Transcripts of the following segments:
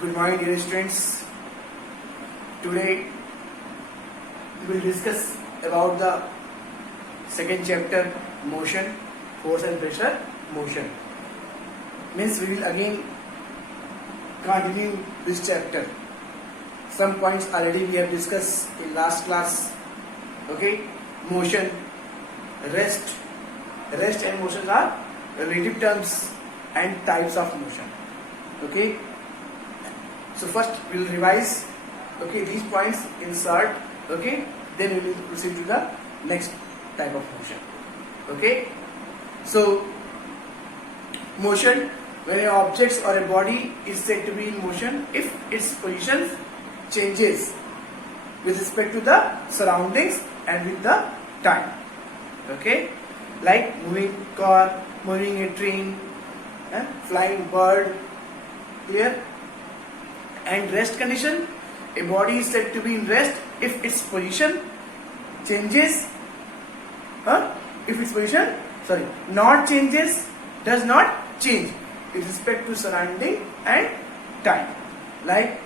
Good morning, dear students. Today we will discuss about the second chapter, motion, force and pressure, motion. Means we will again continue this chapter. Some points already we have discussed in last class. Okay, motion, rest and motion are relative terms and types of motion. Okay. So first we will revise these points in short, then we will proceed to the next type of motion. Okay, so motion, when an object or a body is said to be in motion if its position changes with respect to the surroundings and with the time. Okay, like moving car, moving a train, flying bird. Clear? And rest condition, a body is said to be in rest if its position changes, does not change with respect to surrounding and time. Like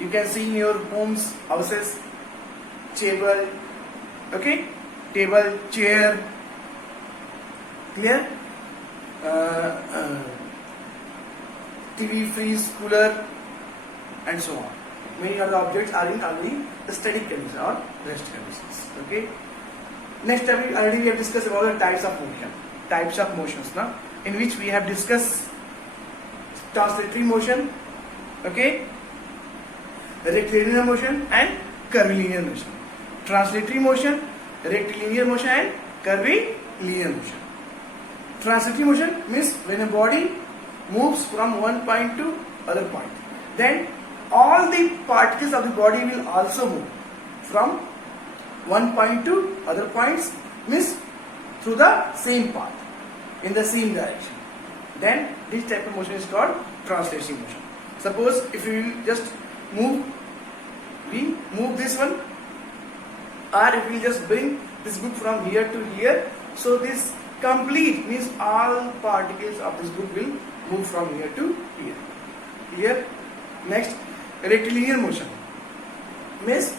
you can see in your homes, houses, table, chair, clear, TV, fridge, cooler, and so on. Many of the objects are in already the static condition or rest conditions. Okay. Next time already we have discussed about the types of motion. Types of motions, now, in which we have discussed translatory motion, rectilinear motion and curvilinear motion. Translatory motion, rectilinear motion and curvilinear motion. Translatory motion means when a body moves from one point to other point, then all the particles of the body will also move from one point to other points, means through the same path, in the same direction. Then this type of motion is called translation motion. Suppose if we will just move this one, or if we just bring this book from here to here, so this complete means all particles of this book will move from here to here. Here. Next, rectilinear motion means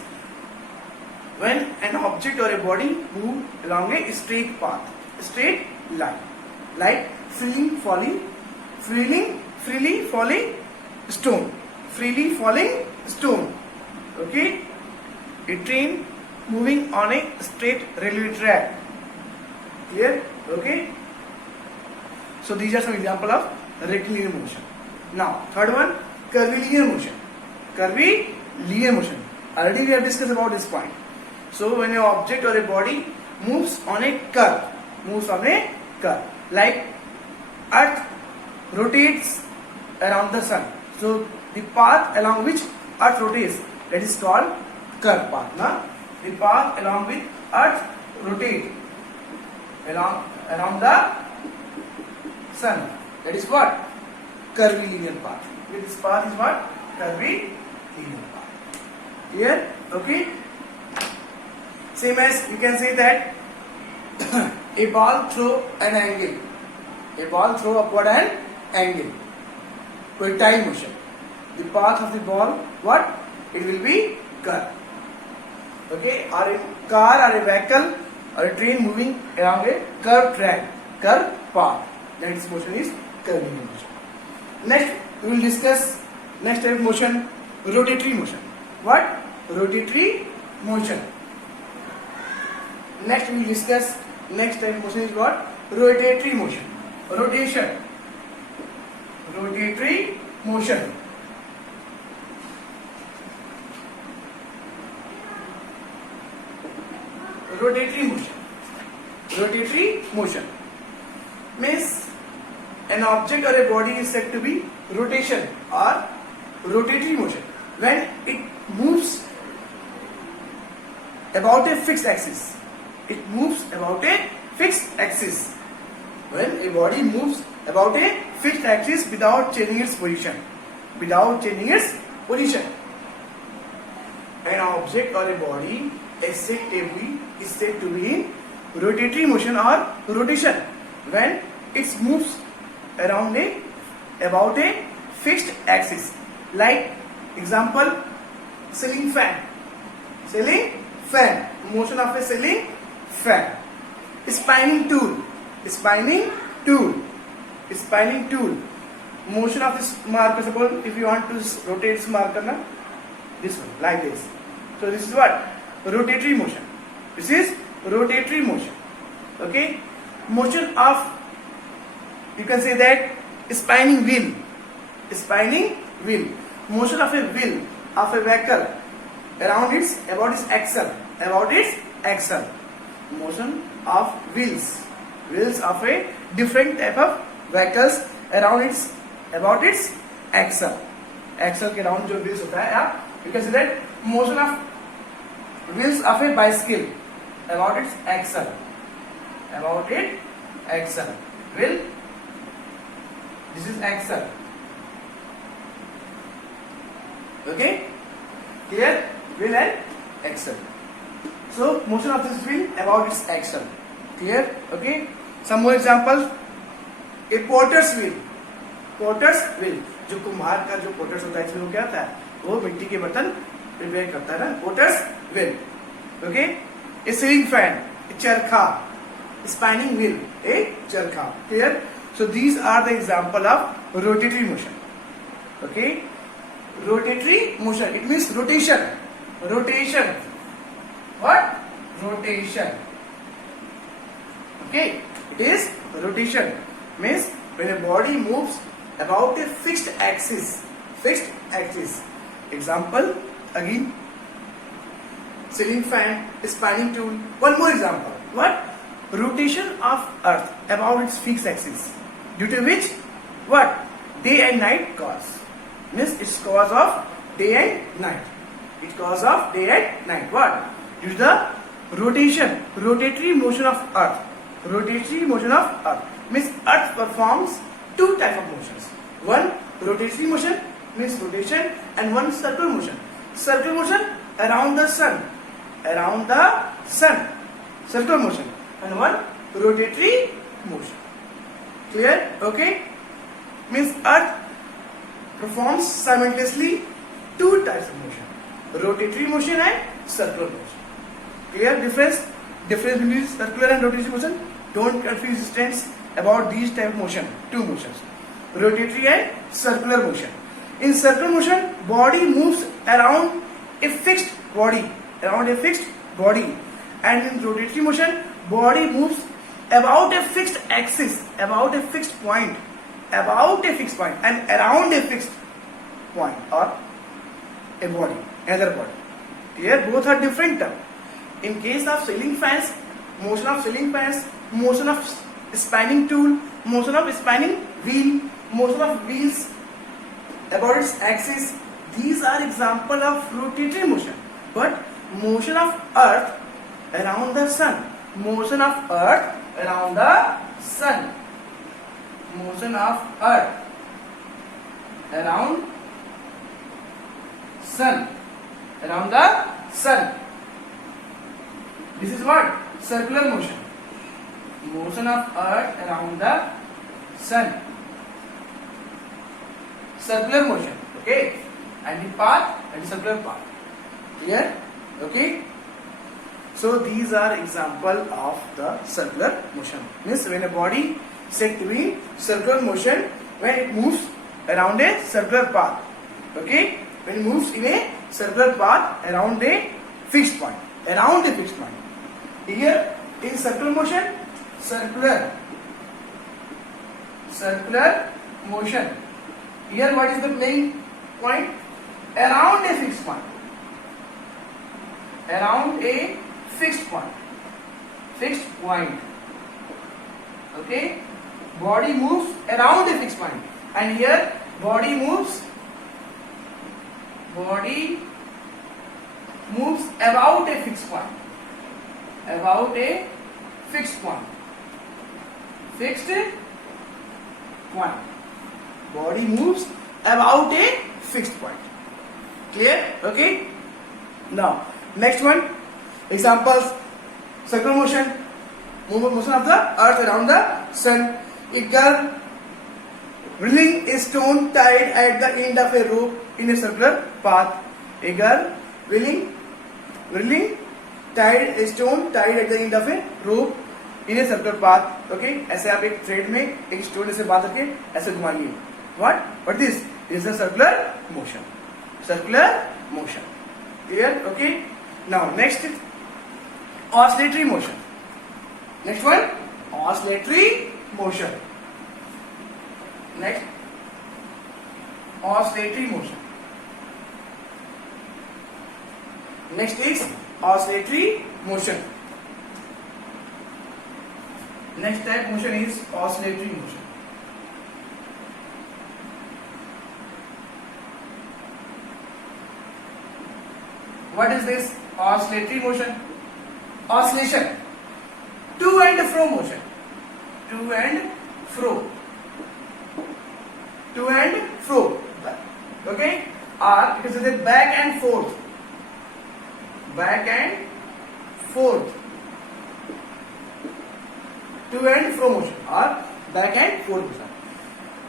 when an object or a body move along a straight path, straight line, like freely falling stone. Okay, a train moving on a straight railway track. Clear? Okay. So these are some example of rectilinear motion. Now, third one, curvilinear motion. Curvilinear motion. Already we have discussed about this point. So when an object or a body moves on a curve, like Earth rotates around the sun. So the path along which Earth rotates, that is called curve path. The path along which Earth rotates around the sun, that is what? Curvilinear path. This path is what? Curvilinear path. Clear? Okay. Same as you can say that a ball throw an angle. A ball throw upward an angle. Projectile motion. The path of the ball, what? It will be curve. Okay. Or a car or a vehicle or a train moving along a curved track, curved path. That is motion is curvilinear motion. Next, we will discuss next type of motion, rotatory motion. What? Rotatory motion. Next, we will discuss next type of motion is what? Rotatory motion. Rotation. Rotatory motion. Rotatory motion means an object or a body is said to be rotation or rotatory motion when it moves about a fixed axis. It moves about a fixed axis. When a body moves about a fixed axis without changing its position. An object or a body is said to be in rotatory motion or rotation when it moves about a fixed axis Like example, ceiling fan. Ceiling fan. Motion of a ceiling fan. Spinning tool. Spinning tool. Spinning tool. Motion of this marker. Suppose if you want to rotate this marker, na, this one like this. So this is what? Rotatory motion. This is rotatory motion. Okay. Motion of, you can say that, spinning wheel. Spinning wheel. Motion of a wheel of a vehicle around its, about its axle. About its axle. Motion of wheels. Wheels of a different type of vehicles around its, about its axle. Axle के around जो wheels होता है, या you can say that motion of wheels of a bicycle about its axle. About it axle. Wheel. This is axle. Okay. Clear? Wheel and axle. So motion of this wheel about its axle. Clear? Okay. Some more examples. A potter's wheel. Potter's wheel. जो कुम्हार का जो potters होता है, इसमें वो क्या होता है? वो मिट्टी के बर्तन प्रिपेयर करता है ना. Potters wheel. Okay. A ceiling fan. A चरखा. Spinning wheel. A चरखा. Clear? So these are the example of rotatory motion. Okay. Rotatory motion. It means rotation. Rotation. What? Rotation. Okay. It is rotation. Means when a body moves about a fixed axis. Fixed axis. Example again. Ceiling fan, spinning tool. One more example. What? Rotation of Earth about its fixed axis. Due to which, what? Day and night cause. Means it's cause of day and night. It's cause of day and night. What? Due to the rotation, rotatory motion of Earth. Rotatory motion of Earth. Means Earth performs two type of motions. One rotatory motion means rotation, and one circular motion. Circular motion around the sun. Around the sun. Circular motion. And one rotatory motion. Clear? Okay? Means Earth performs simultaneously two types of motion. Rotatory motion and circular motion. Clear? Difference between circular and rotatory motion? Don't confuse students about these type of motion. Two motions. Rotatory and circular motion. In circular motion, body moves around a fixed body. Around a fixed body. And in rotatory motion, body moves about a fixed axis. About a fixed point. About a fixed point. And around a fixed point. Or a body. Another body. Here both are different terms. In case of ceiling fans, motion of ceiling fans, motion of spinning tool, motion of spinning wheel, motion of wheels about its axis, these are example of rotatory motion. But motion of Earth around the sun, motion of Earth around the sun, motion of Earth around sun, around the sun. This is what? Circular motion. Motion of Earth around the sun. Circular motion. Okay. And the path and the circular path. Clear? Okay. So these are example of the circular motion. Means when a body said to be circular motion when it moves around a circular path. Okay. When it moves in a circular path around a fixed point. Around a fixed point. Here in circular motion, circular motion. Here what is the main point? Around a fixed point. Around a fixed point. Fixed point. Okay. Body moves around a fixed point. And here body moves about a fixed point. About a fixed point. Fixed point. Body moves about a fixed point. Clear? Okay. Now, next one. Examples. Circular motion. Motion of the Earth around the sun. A girl Reeling a stone tied at the end of a rope in a circular path. A girl reeling tied a stone tied at the end of a rope in a circular path. Okay, ऐसे आप एक thread में एक stone ऐसे बांध के ऐसे घुमाइए. What this is a circular motion. Circular motion. Clear? Okay. Now next, oscillatory motion. Next one, oscillatory motion. Next, oscillatory motion. Next is oscillatory motion. Next type motion is oscillatory motion. What is this oscillatory motion? Oscillation, to and fro motion, to and fro, to and fro. Okay, or it is said back and forth, back and forth, to and fro motion or back and forth motion.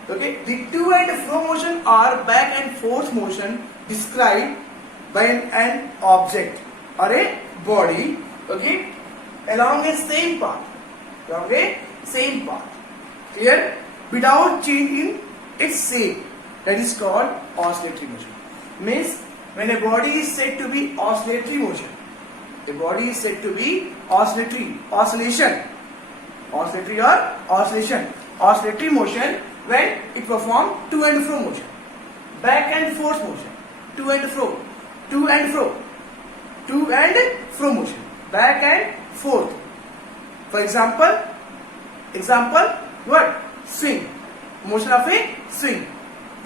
Okay, the to and fro motion or back and forth motion described by an object or a body, okay, along a same path, clear, without changing its shape. That is called oscillatory motion. Means when a body is said to be oscillatory motion, a body is said to be oscillatory motion when it performs to and fro motion, back and forth motion, to and fro motion, back and forth. For example, what? Swing, motion of a swing.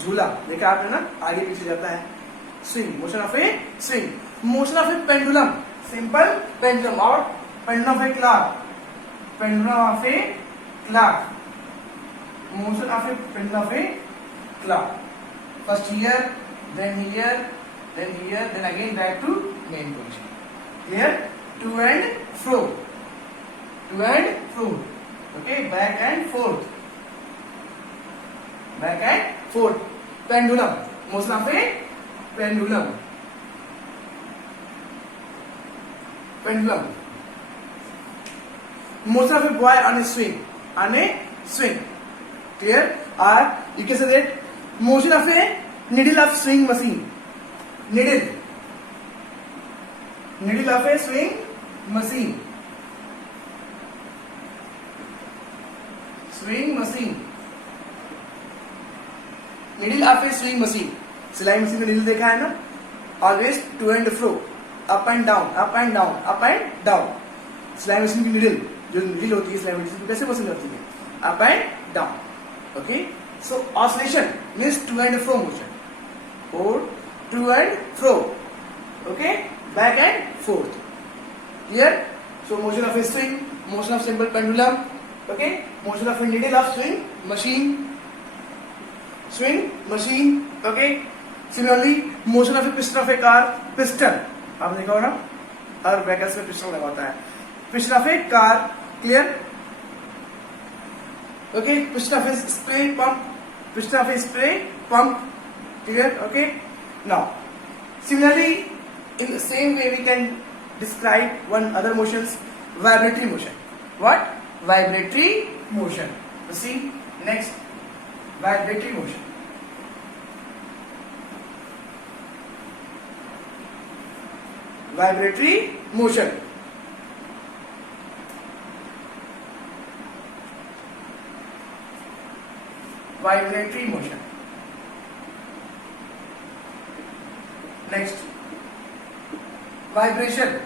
झूला देखा आपने ना, आगे पीछे जाता है. Swing, motion of a swing. Motion of a pendulum, simple pendulum, or pendulum of a clock, motion of a pendulum of a clock. First here, then here, then again back to main position. Clear? To and fro. Okay, back and forth. Pendulum, motion of a pendulum. Motion of a boy on a swing. Clear? Or you can say that motion of a needle of swing machine. Needle of a swing machine. Needle of a swing machine. सिलाई machine में needle देखा है ना? Always to and fro, up and down. सिलाई machine की needle, जो needle होती है सिलाई मशीन की, कैसे पसंद करती है? Up and down. Okay. So oscillation means to and fro motion, or to and fro. Okay. Back and forth. Clear? So motion of a swing, motion of simple pendulum. Okay. Motion of a needle of swing machine. Okay. Similarly, motion of a piston of a car. Piston, आपने देखा होगा ना, हर vehicles में piston लगा होता है. Piston of a car. Clear? Okay. Piston of a spray pump. Clear? Okay. Now, similarly, in the same way we can describe one other motions, vibratory motion. What? Vibratory motion. See, next, vibratory motion. Vibratory motion. Next, vibration.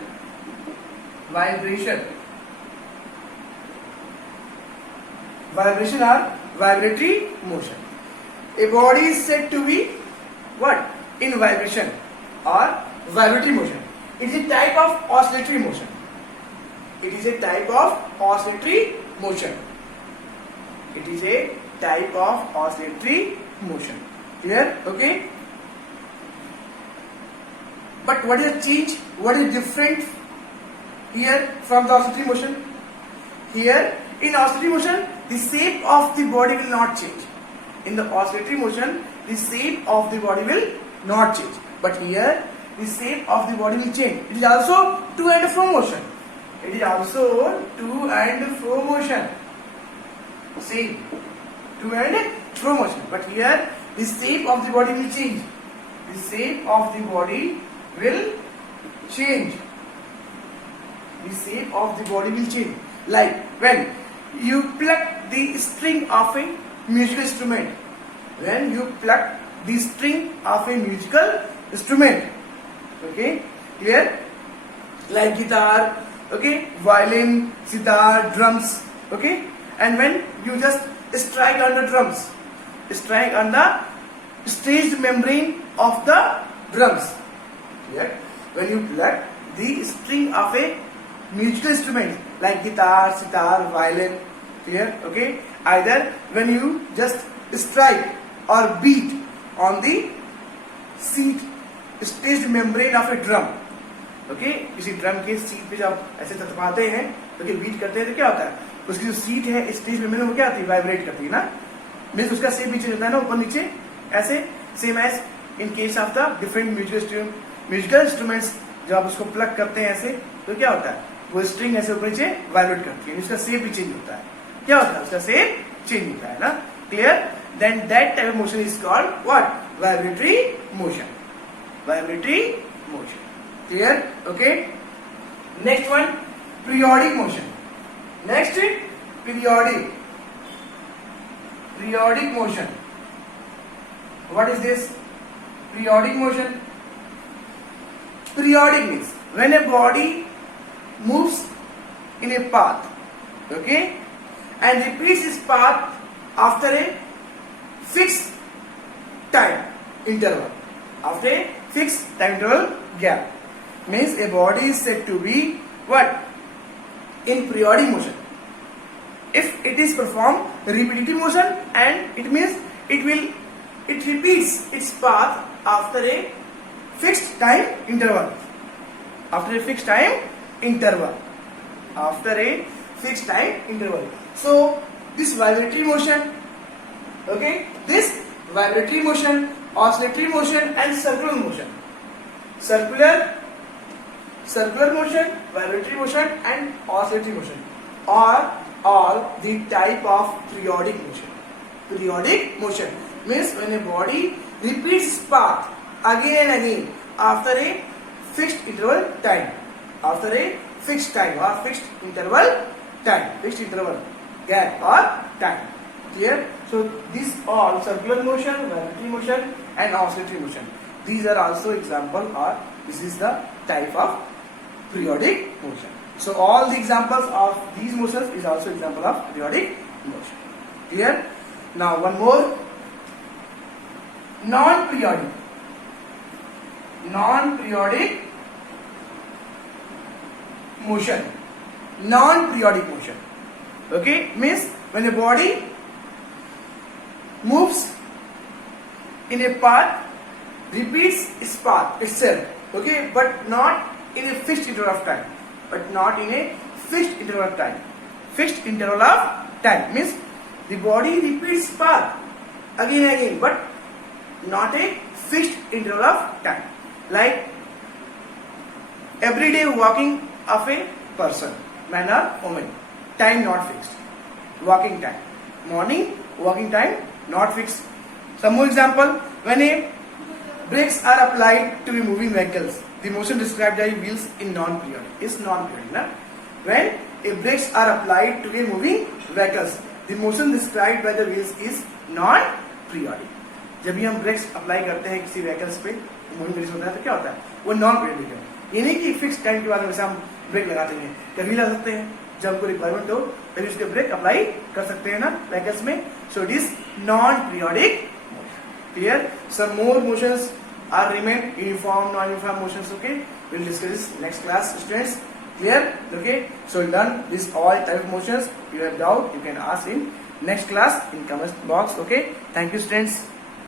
Vibration or vibratory motion. A body is said to be what? In vibration or vibratory motion. It is a type of oscillatory motion. Clear? Okay. But what is the change? What is different here from the oscillatory motion? Here, in oscillatory motion, the shape of the body will not change. in the oscillatory motion, the shape of the body will not change. But here, the shape of the body will change. It is also to and fro motion. It is also to and fro motion. Same. To and fro motion. But here, the shape of the body will change. The shape of the body will change. The shape of the body will change. Like when you pluck the string of a musical instrument. When you pluck the string of a musical instrument. Okay, clear? Like guitar, okay, violin, sitar, drums, okay. And when you just strike on the drums, strike on the staged membrane of the drums. Clear? When you pluck the string of a musical instrument like guitar, sitar, violin, clear? Okay. Either when you just strike or beat on the seat staged membrane of a drum. Okay, किसी drum के seat पे जब ऐसे थपथपाते हैं, okay, beat करते हैं तो क्या होता है, उसकी जो सीट है स्टेज मेम्ब्रेन वो क्या होती है, वाइब्रेट करती है ना, मीन्स उसका शेप भी चेंज होता है ना, ऊपर नीचे ऐसे, same as in case of the different musical instruments. जब आप उसको प्लग करते हैं ऐसे तो क्या होता है, वो स्ट्रिंग ऐसे ऊपर नीचे वाइब्रेट करती है, उसका शेप भी चेंज होता है. क्या होता है, उसका शेप चेंज होता है ना. Clear? Then that type of motion is called what, vibratory motion. Vibratory motion. Clear? Okay. Next one, periodic motion. Next, periodic motion. What is this? Periodic motion. Periodic means when a body moves in a path, okay, and repeats its path after a fixed time interval. After a fixed time interval gap. Means a body is said to be what? In periodic motion. If it is performed repetitive motion, and it means it repeats its path after a fixed time interval. After a fixed time interval. After a fixed time interval. So this vibratory motion, okay, this vibratory motion, oscillatory motion, and circular motion. Circular motion, vibratory motion, and oscillatory motion are all the type of periodic motion. Periodic motion means when a body repeats path again and again after a fixed interval time. After a fixed time or fixed interval time. Fixed interval gap or time. Clear? So these all circular motion, vibratory motion, and oscillatory motion. These are also example, or this is the type of periodic motion. So all the examples of these motions is also example of periodic motion. Clear? Now one more, non-periodic motion. Non-periodic motion, okay, means when a body moves in a path, repeats its path itself, okay, but not in a fixed interval of time. But not in a fixed interval of time. Fixed interval of time means the body repeats path again and again, but not a fixed interval of time. Like everyday walking of a person, man or woman, time not fixed. Walking time, morning walking time not fixed. Some more example, when a brakes are applied to a moving vehicles, the motion described by wheels in non-periodic is non-periodic. Na? When a brakes are applied to a moving vehicles, the motion described by the wheels is non-periodic. जब भी हम breaks apply करते हैं किसी vehicles पे, moving breaks होता है तो क्या होता है, वो non-periodic है. ये नहीं कि फिक्स टाइम के बाद हमेशा हम ब्रेक लगाते हैं, कभी लगा सकते हैं, जब हमको रिक्वायरमेंट हो तभी उसके ब्रेक अप्लाई कर सकते हैं ना व्हीकल्स में. So it is non-periodic. Clear? Some more motions are remain, uniform, non-uniform motions. Okay, we'll discuss this next class, students. Clear? Okay, so done this all type of motions. If you have doubt, you can ask in next class in comment box. Okay, thank you, students.